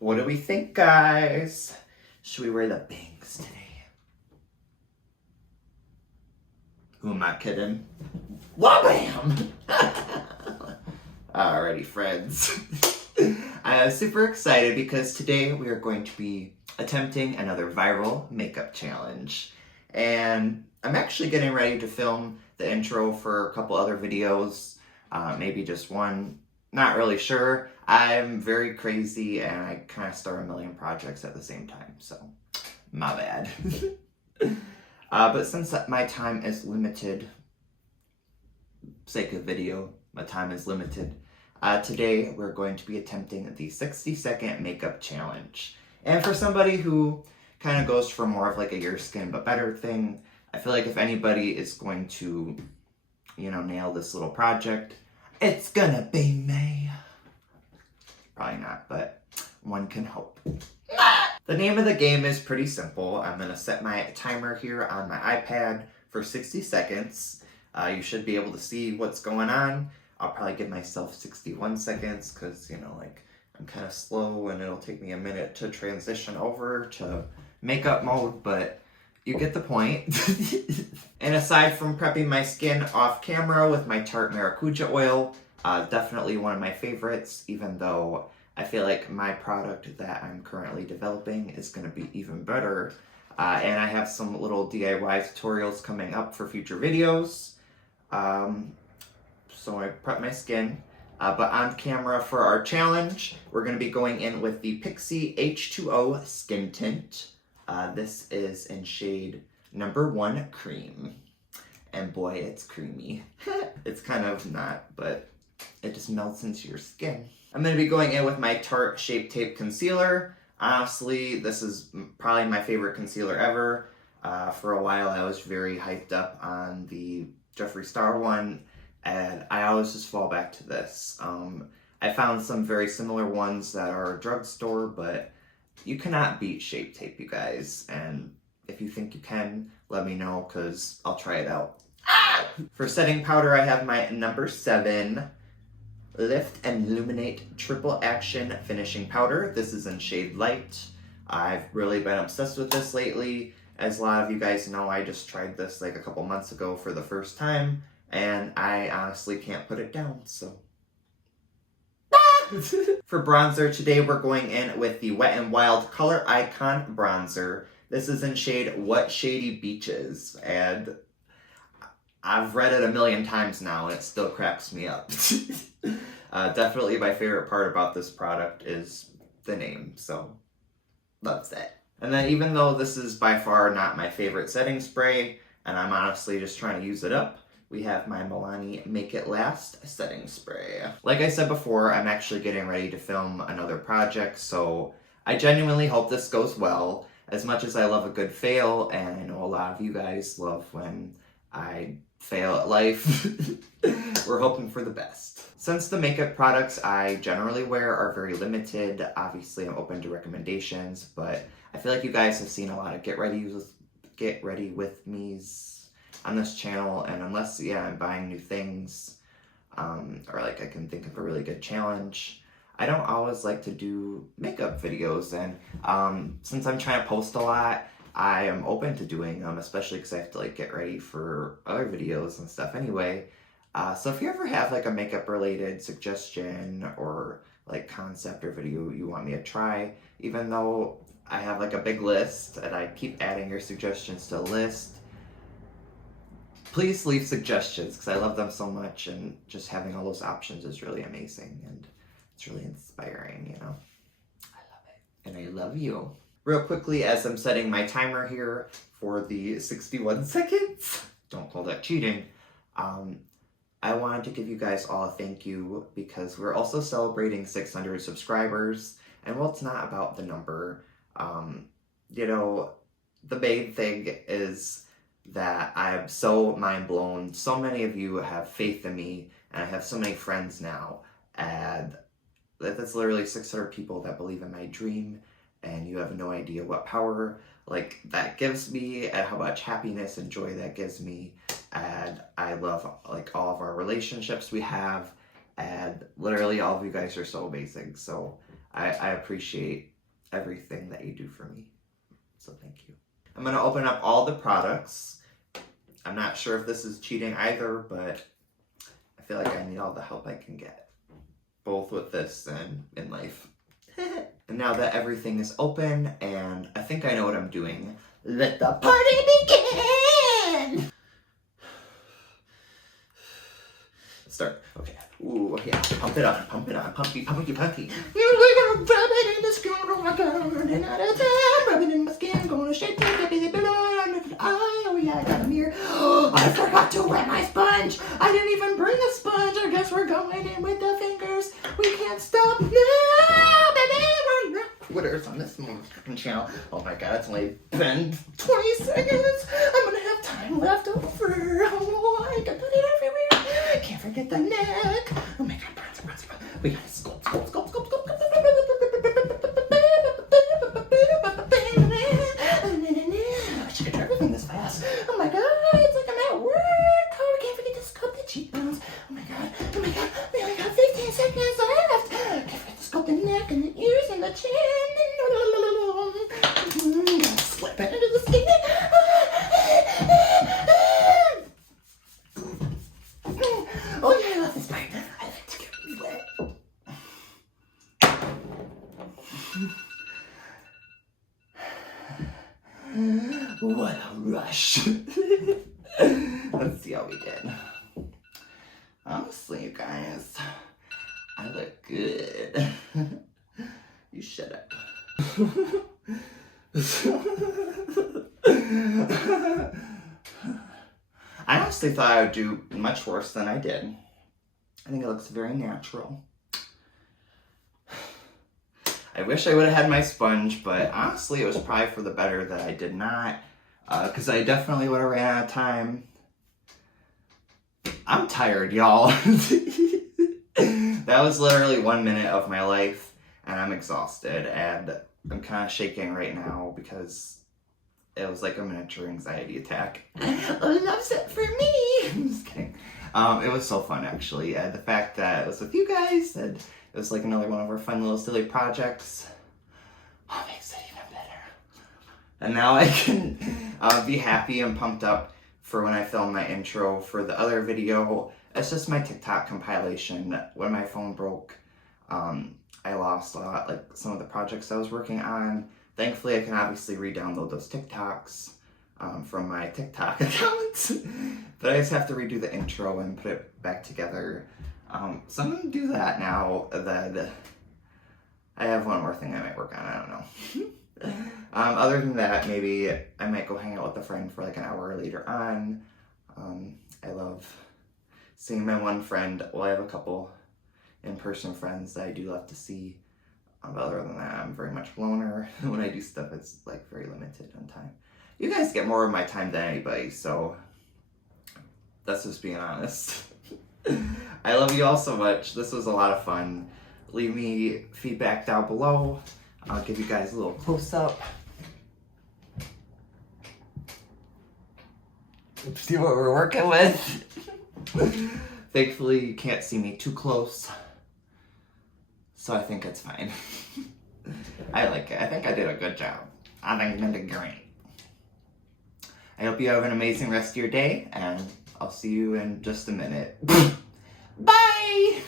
What do we think, guys? Should we wear the bangs today? Who am I kidding? Wabam! Alrighty, friends. I am super excited because today we are going to be attempting another viral makeup challenge. And I'm actually getting ready to film the intro for a couple other videos, maybe just one. Not really sure. I'm very crazy and I kind of start a million projects at the same time, so my bad. But since my time is limited, sake of video, my time is limited, today we're going to be attempting the 60-second makeup challenge. And for somebody who kind of goes for more of like a your skin but better thing, I feel like if anybody is going to, nail this little project, it's gonna be me. Probably not, but one can hope. The name of the game is pretty simple. I'm gonna set my timer here on my iPad for 60 seconds. You should be able to see what's going on. I'll probably give myself 61 seconds because, I'm kind of slow and it'll take me a minute to transition over to makeup mode, but you get the point. And aside from prepping my skin off camera with my Tarte Maracuja oil, definitely one of my favorites, even though I feel like my product that I'm currently developing is going to be even better. And I have some little DIY tutorials coming up for future videos. So I prep my skin. But on camera for our challenge, we're going to be going in with the Pixi H2O Skin Tint. This is in shade number 1 Cream. And boy, it's creamy. It's kind of not, but it just melts into your skin. I'm going to be going in with my Tarte Shape Tape Concealer. Honestly, this is probably my favorite concealer ever. For a while, I was very hyped up on the Jeffree Star one, and I always just fall back to this. I found some very similar ones that are drugstore, but you cannot beat Shape Tape, you guys. And if you think you can, let me know, because I'll try it out. For setting powder, I have my number 7 Lift and Illuminate Triple Action Finishing Powder. This is in shade Light. I've really been obsessed with this lately. As a lot of you guys know, I just tried this like a couple months ago for the first time, and I honestly can't put it down, so. For bronzer, today we're going in with the Wet n Wild Color Icon Bronzer. This is in shade What Shady Beaches, and I've read it a million times now and it still cracks me up. Definitely my favorite part about this product is the name, so loves it. And then even though this is by far not my favorite setting spray, and I'm honestly just trying to use it up, we have my Milani Make It Last setting spray. Like I said before, I'm actually getting ready to film another project, so I genuinely hope this goes well. As much as I love a good fail, and I know a lot of you guys love when I fail at life, we're hoping for the best. Since the makeup products I generally wear are very limited, obviously I'm open to recommendations, but I feel like you guys have seen a lot of get ready with me's on this channel, and unless I'm buying new things, or like I can think of a really good challenge, I don't always like to do makeup videos. And since I'm trying to post a lot, I am open to doing them, especially because I have to like get ready for other videos and stuff anyway. So if you ever have like a makeup related suggestion or like concept or video you want me to try, even though I have like a big list and I keep adding your suggestions to the list, please leave suggestions because I love them so much, and just having all those options is really amazing and it's really inspiring, I love it. And I love you. Real quickly, as I'm setting my timer here for the 61 seconds, don't call that cheating, I wanted to give you guys all a thank you because we're also celebrating 600 subscribers. And while it's not about the number, the main thing is that I am so mind blown. So many of you have faith in me, and I have so many friends now, and that's literally 600 people that believe in my dream, and you have no idea what power that gives me and how much happiness and joy that gives me. And I love all of our relationships we have, And literally all of you guys are so amazing. So I appreciate everything that you do for me. So thank you. I'm going to open up all the products. I'm not sure if this is cheating either, but I feel like I need all the help I can get. Both with this and in life. And now that everything is open and I think I know what I'm doing, let the party begin! Start. Okay. Ooh, yeah. Pump it on, pumpy. You're gonna rub it in the skin, oh my god, I'm running out of time. Rub it in my skin, gonna shake it, oh yeah, I got a mirror. I forgot to wet my sponge. I didn't even bring a sponge. I guess we're going in with the fingers. We can't stop now, baby. We're not quitters on this motherfucking channel. Oh my god, it's only been 20 seconds. I'm gonna have time left over. Oh, I can put it everywhere. Can't forget the neck. Oh my god, bronzer. We gotta sculpt. I should have everything this fast. Oh my god, it's like I'm at work. Oh, I can't forget to sculpt the cheekbones. Oh my god, we only got 15 seconds left. Can't forget to sculpt the neck and the ears and the chin. Slip it into the skin. Oh yeah, I love this part. I like to get wet. What a rush. Let's see how we did. Honestly, you guys, I look good. You shut up. I honestly thought I would do much worse than I did. I think it looks very natural. I wish I would have had my sponge, but honestly it was probably for the better that I did not, because I definitely would have ran out of time. I'm tired, y'all. That was literally 1 minute of my life, and I'm exhausted, and I'm kind of shaking right now because it was like a miniature anxiety attack. Loves it for me! I'm just kidding. It was so fun, actually. The fact that it was with you guys, and it was like another one of our fun little silly projects. Oh, makes it even better. And now I can be happy and pumped up for when I film my intro for the other video. It's just my TikTok compilation. When my phone broke, I lost a lot, like some of the projects I was working on. Thankfully, I can obviously re-download those TikToks from my TikTok account. But I just have to redo the intro and put it back together. So I'm gonna do that now that I have one more thing I might work on, I don't know. Other than that, maybe I might go hang out with a friend for like an hour later on. I love seeing my one friend. Well, I have a couple in-person friends that I do love to see. But other than that, I'm very much a loner. When I do stuff, it's like very limited on time. You guys get more of my time than anybody, so that's just being honest. I love you all so much. This was a lot of fun. Leave me feedback down below. I'll give you guys a little close-up. See what we're working with. Thankfully, you can't see me too close. So I think it's fine. I like it. I think I did a good job. I think I did great. I hope you have an amazing rest of your day, and I'll see you in just a minute. Bye!